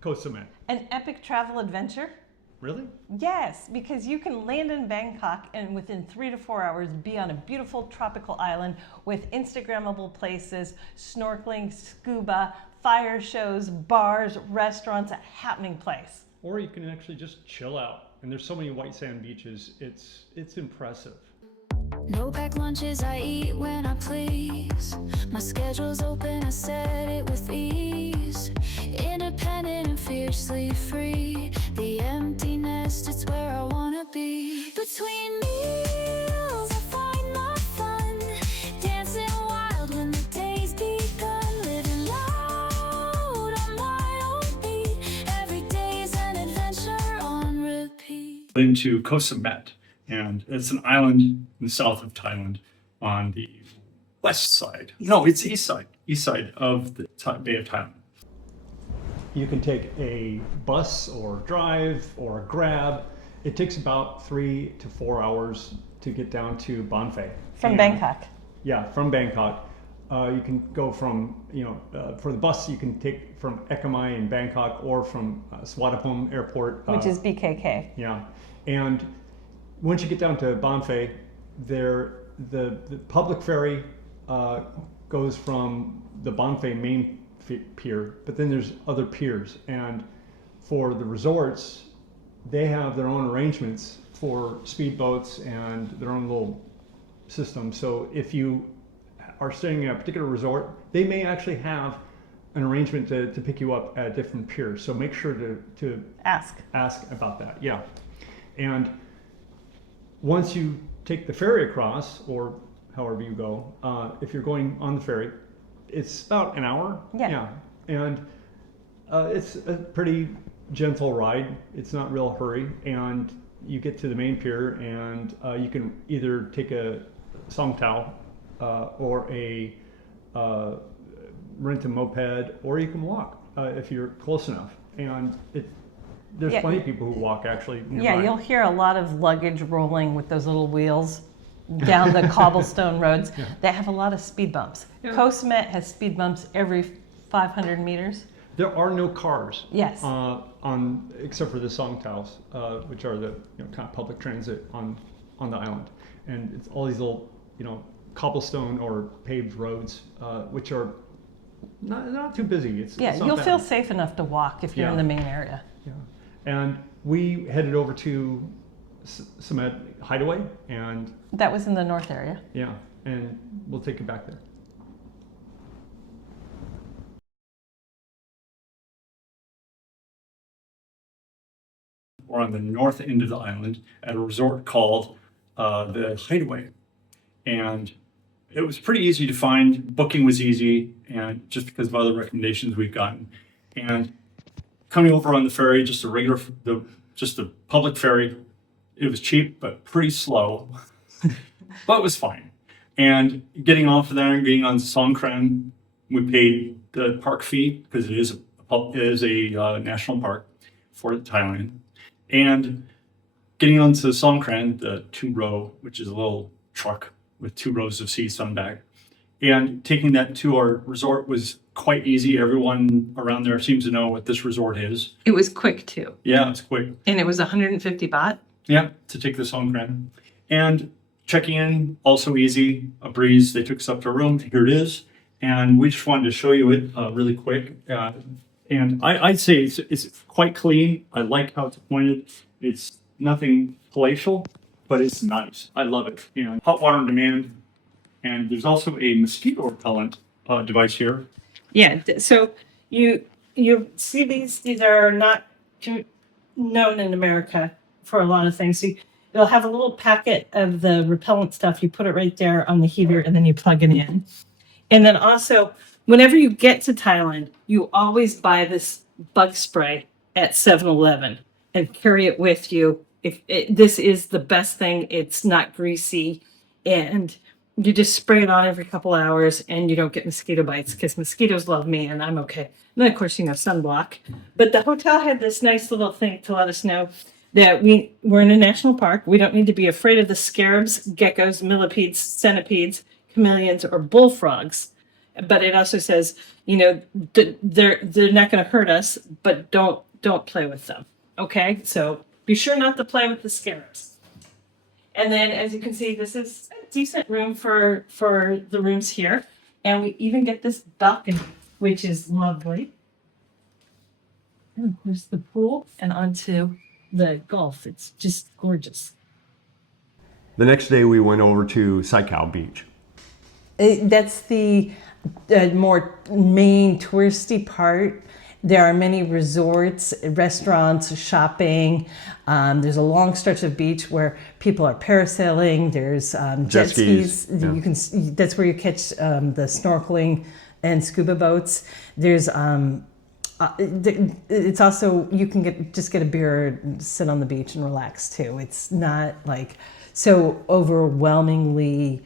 Koh Samet. An epic travel adventure? Really? Yes, because you can land in Bangkok and within 3 to 4 hours be on a beautiful tropical island with Instagrammable places, snorkeling, scuba, fire shows, bars, restaurants, a happening place. Or you can actually just chill out. And there's so many white sand beaches, it's impressive. No packed lunches, I eat when I please. My schedule's open, I set it with ease. Independent and fiercely free. The empty nest, it's where I wanna be. Between meals, I find my fun. Dancing wild when the day's begun. Living loud on my own beat. Every day's an adventure on repeat. Into Koh Samet. And it's an island in the south of Thailand on the west side. No, it's east side of the Bay of Thailand. You can take a bus or drive or a grab. It takes about 3 to 4 hours to get down to Ban Phai. From Bangkok. Yeah, from Bangkok. You can go from, for the bus, you can take from Ekamai in Bangkok or from Swattapom Airport. Which is BKK. Yeah. And once you get down to Ban Phai, the public ferry goes from the Ban Phai main pier, but then there's other piers. And for the resorts, they have their own arrangements for speedboats and their own little system. So if you are staying at a particular resort, they may actually have an arrangement to pick you up at different piers. So make sure to ask about that. Yeah. And once you take the ferry across, or however you go, if you're going on the ferry, it's about an hour. Yeah. And it's a pretty gentle ride. It's not real hurry. And you get to the main pier and you can either take a songtao or a rent a moped, or you can walk if you're close enough. And there's plenty of people who walk actually nearby. Yeah, you'll hear a lot of luggage rolling with those little wheels down the cobblestone roads. Yeah. They have a lot of speed bumps. Yeah. Koh Samet has speed bumps every 500 meters. There are no cars. Yes. Except for the songtaos, which are the kind of public transit on the island, and it's all these little cobblestone or paved roads, which are not too busy. It's you'll feel safe enough to walk if you're in the main area. Yeah. And we headed over to Samet Hideaway, and that was in the north area. Yeah, and we'll take you back there. We're on the north end of the island at a resort called the Hideaway, and it was pretty easy to find. Booking was easy, and just because of other recommendations we've gotten, and coming over on the ferry, just a public ferry. It was cheap, but pretty slow, but it was fine. And getting off of there and getting on Songkran, we paid the park fee because it is a national park for Thailand. And getting onto Songkran, the 2-row, which is a little truck with 2 rows of seats on the back, and taking that to our resort was quite easy. Everyone around there seems to know what this resort is. It was quick too. Yeah, it's quick. And it was 150 baht? Yeah, to take this Songkran. And checking in, also easy, a breeze. They took us up to a room. Here it is. And we just wanted to show you it really quick. And I'd say it's quite clean. I like how it's appointed. It's nothing palatial, but it's nice. I love it. Hot water on demand. And there's also a mosquito repellent device here. Yeah, so you see these are not too known in America for a lot of things. So you'll have a little packet of the repellent stuff. You put it right there on the heater and then you plug it in. And then also, whenever you get to Thailand, you always buy this bug spray at 7-Eleven and carry it with you. This is the best thing. It's not greasy, and you just spray it on every couple hours, and you don't get mosquito bites because mosquitoes love me, and I'm okay. And then, of course, sunblock. But the hotel had this nice little thing to let us know that we're in a national park. We don't need to be afraid of the scarabs, geckos, millipedes, centipedes, chameleons, or bullfrogs. But it also says, they're not going to hurt us, but don't play with them. Okay, so be sure not to play with the scarabs. And then, as you can see, this is a decent room for the rooms here, and we even get this balcony, which is lovely. And there's the pool and onto the golf. It's just gorgeous. The next day we went over to Sai Kaew Beach. That's the more main touristy part. There are many resorts, restaurants, shopping. There's a long stretch of beach where people are parasailing. There's jet skis. Yeah. You can. That's where you catch the snorkeling and scuba boats. There's it's also, you can just get a beer and sit on the beach and relax too. It's not like so overwhelmingly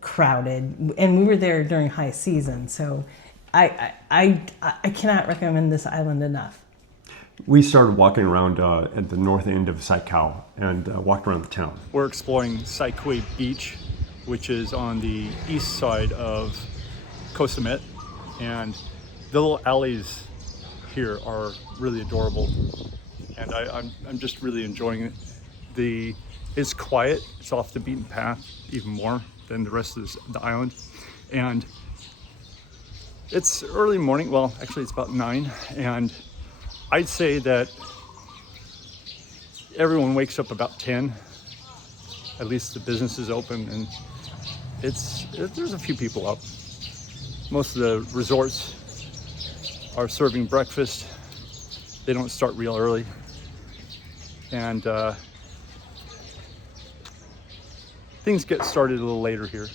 crowded, and we were there during high season, so I cannot recommend this island enough. We started walking around at the north end of Sai Kaew and walked around the town. We're exploring Sai Kaew Beach, which is on the east side of Koh Samet, and the little alleys here are really adorable, and I'm just really enjoying it. It's quiet. It's off the beaten path even more than the rest of the island, and it's early morning. Well, actually, it's about 9, and I'd say that everyone wakes up about 10. At least the business is open, and there's a few people up. Most of the resorts are serving breakfast. They don't start real early, and things get started a little later here.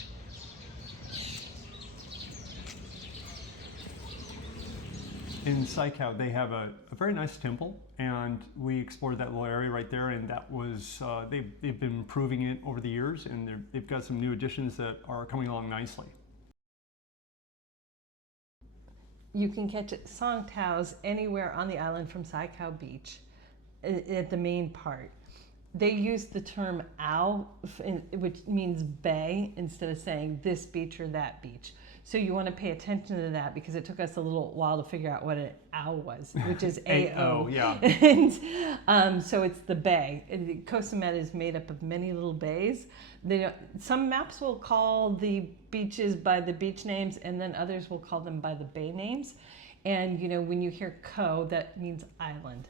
In Sai Kaew, they have a very nice temple, and we explored that little area right there, and that was, they've been improving it over the years, and they've got some new additions that are coming along nicely. You can catch songtaos anywhere on the island from Sai Kaew Beach at the main part. They use the term ow, which means bay, instead of saying this beach or that beach. So you want to pay attention to that, because it took us a little while to figure out what an ow was, which is A-O. Yeah. And so it's the bay. And Koh Samet is made up of many little bays. Some maps will call the beaches by the beach names, and then others will call them by the bay names. And when you hear Koh, that means island.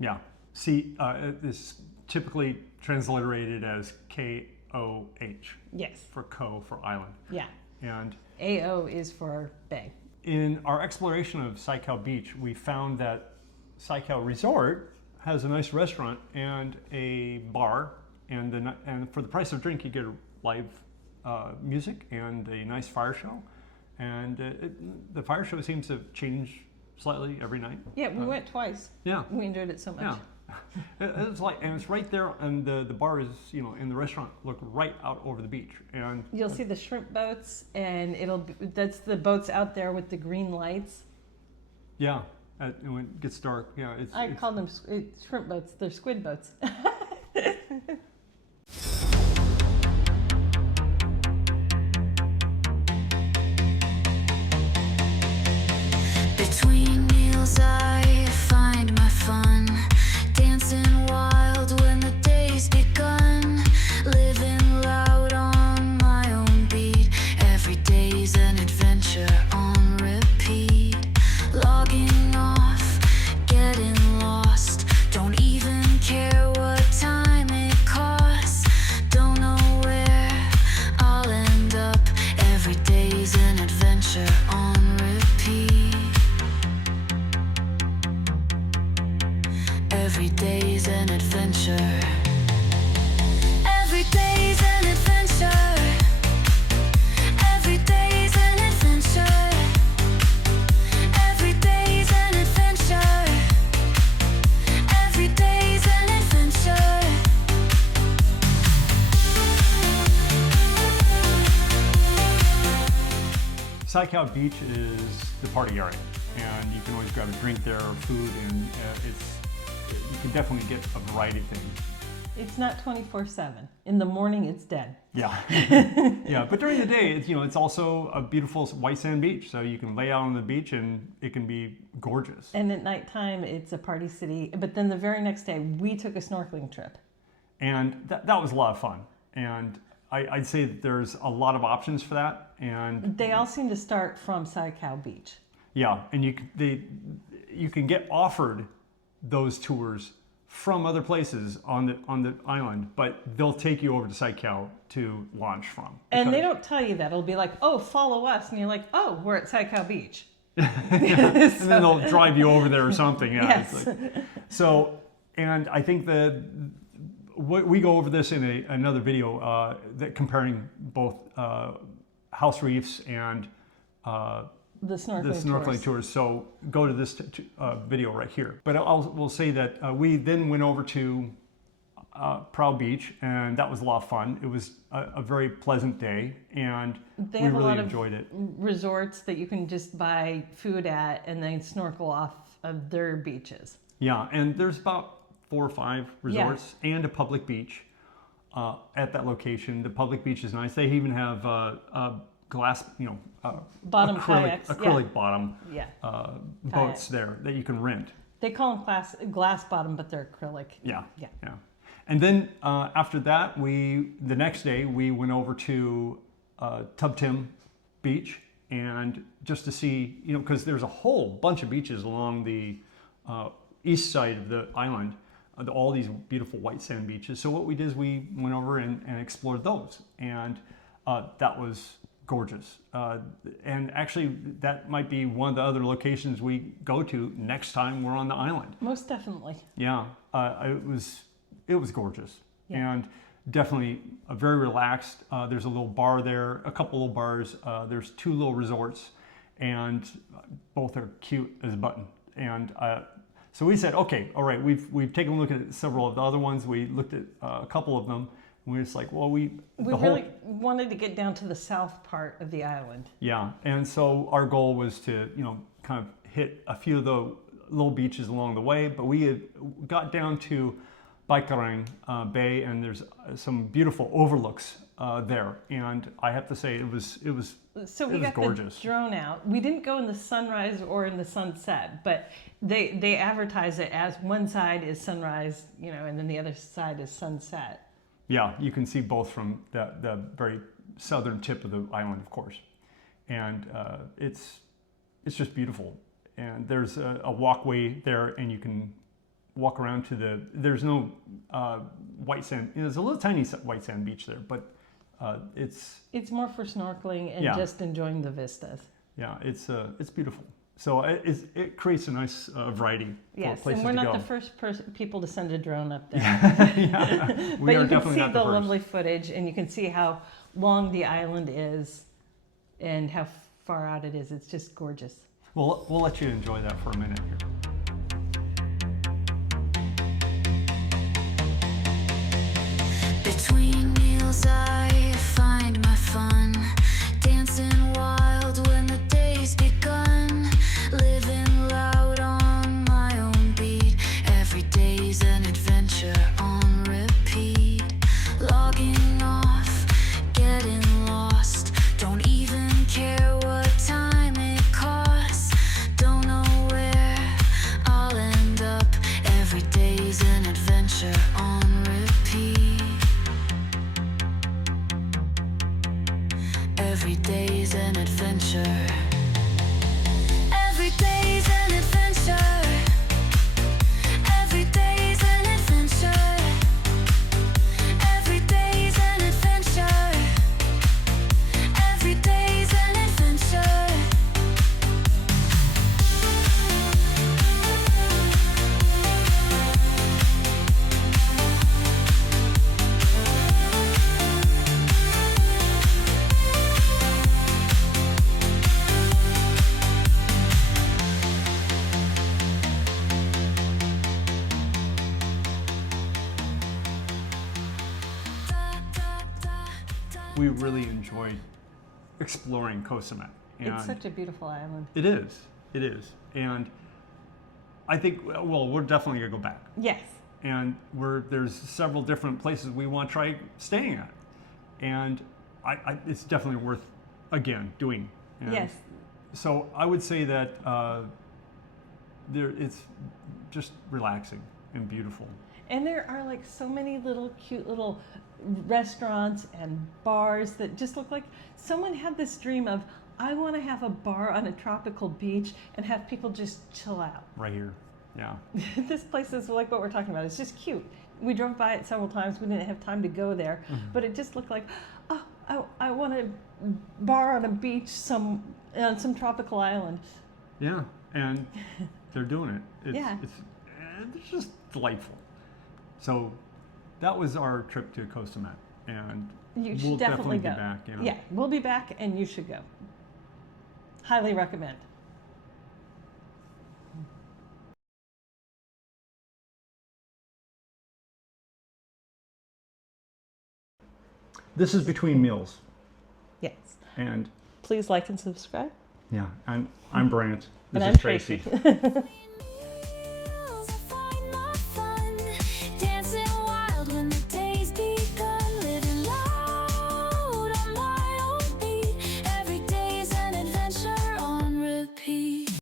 Yeah. See, it's typically transliterated as K-O-H. Yes. For Koh, for island. Yeah. And A-O is for bay. in our exploration of Sai Kaew Beach, we found that Sai Kaew Resort has a nice restaurant and a bar, and for the price of drink, you get live music and a nice fire show. And the fire show seems to change slightly every night. Yeah, we went twice. Yeah. We enjoyed it so much. Yeah. It's and it's right there, and the bar is, in the restaurant, look right out over the beach, and You'll see the shrimp boats, and that's the boats out there with the green lights. yeah, and when it gets dark, yeah, I call them shrimp boats. They're squid boats. Between meals I find my fun, dancing wild when the day's begun, living loud on my own beat. Every day's an adventure on repeat, logging off, getting lost, don't even care what time it costs, don't know where I'll end up. Every day's an adventure on repeat. Every day's an adventure. Every day's an adventure. Every day's an adventure. Every day's an adventure. Every day's an adventure. Sai Kaew Beach is the party area, and you can always grab a drink there or food, and you can definitely get a variety of things. It's not 24/7. In the morning, it's dead. Yeah, yeah. But during the day, it's also a beautiful white sand beach, so you can lay out on the beach and it can be gorgeous. And at nighttime, it's a party city. But then the very next day, we took a snorkeling trip. And that was a lot of fun. And I'd say that there's a lot of options for that. And They all seem to start from Sai Kaew Beach. yeah, and you can get offered those tours from other places on the island, but they'll take you over to Sai Kaew to launch from. And they because- don't tell you that. It'll be like, oh, follow us. And you're like, oh, we're at Sai Kaew Beach. and then they'll drive you over there or something. Yeah. Yes. It's like, so, and I think that we go over this in another video that comparing both house reefs and The the snorkeling, snorkeling tours. So go to this video right here. But we'll say that we then went over to Prao Beach, and that was a lot of fun. It was a very pleasant day, and They we have a really lot of enjoyed it. resorts that you can just buy food at and then snorkel off of their beaches. Yeah, and there's about 4 or 5 resorts and a public beach at that location. The public beach is nice. They even have glass, Bottom acrylic, kayaks. acrylic bottom Yeah. boats there that you can rent. They call them glass bottom, but they're acrylic. Yeah, Yeah. yeah. And then after that, the next day we went over to TubTim Beach, and just to see, because there's a whole bunch of beaches along the east side of the island, all these beautiful white sand beaches. So what we did is we went over and explored those, and that was gorgeous. And actually, that might be one of the other locations we go to next time we're on the island. Most definitely. Yeah, it was gorgeous, Yeah. and definitely very relaxed. There's a little bar there, a couple little bars. There's 2 little resorts, and both are cute as a button. And so we said, okay, all right, we've taken a look at several of the other ones. We looked at a couple of them. And we were just like, well, We really wanted to get down to the south part of the island. yeah. And so our goal was to, kind of hit a few of the little beaches along the way. But we had got down to Baikarang Bay, and there's some beautiful overlooks there. And I have to say, it was So we got gorgeous. the drone out. We didn't go in the sunrise or in the sunset, but they advertise it as one side is sunrise, and then the other side is sunset. Yeah, you can see both from the very southern tip of the island, of course. And it's just beautiful. And there's a walkway there, and you can walk around there's no white sand. There's a little tiny white sand beach there, but It's more for snorkeling and Yeah. just enjoying the vistas. yeah, it's beautiful. So it creates a nice variety for Yes, places and we're to not go. the first people to send a drone up there. Yeah, we But are you can definitely see not the the first. lovely footage, and you can see how long the island is and how far out it is. It's just gorgeous. We'll let you enjoy that for a minute here. Between meals I find my fun, dancing wild when the day's begun, living loud on my own beat. Every day's an adventure on repeat, logging off, getting lost, don't even care what time it costs, don't know where I'll end up. Every day's an adventure on repeat. Every day's an adventure. Every day's an adventure. Every day's an adventure. Every day's an adventure. Every day's an adventure. We really enjoyed exploring Koh Samet. It's And such a beautiful island. it is. And I think, well, we're definitely gonna go back. Yes. and there's several different places we want to try staying at, and it's definitely worth again doing. And Yes. So I would say that it's just relaxing and beautiful. And there are like so many little cute little restaurants and bars that just look like someone had this dream of, I want to have a bar on a tropical beach and have people just chill out. Right here. Yeah. This place is like what we're talking about. It's just cute. We drove by it several times. We didn't have time to go there, but it just looked like, oh, I want a bar on a beach on some tropical island. Yeah, and they're doing it. It's just delightful. So that was our trip to Koh Samet, and You should we'll definitely be go. back. Yeah, we'll be back, and you should go. Highly recommend. This is Between Meals, Yes. and Please like and subscribe. yeah, I'm Brant. This And is I'm Tracy. Tracy.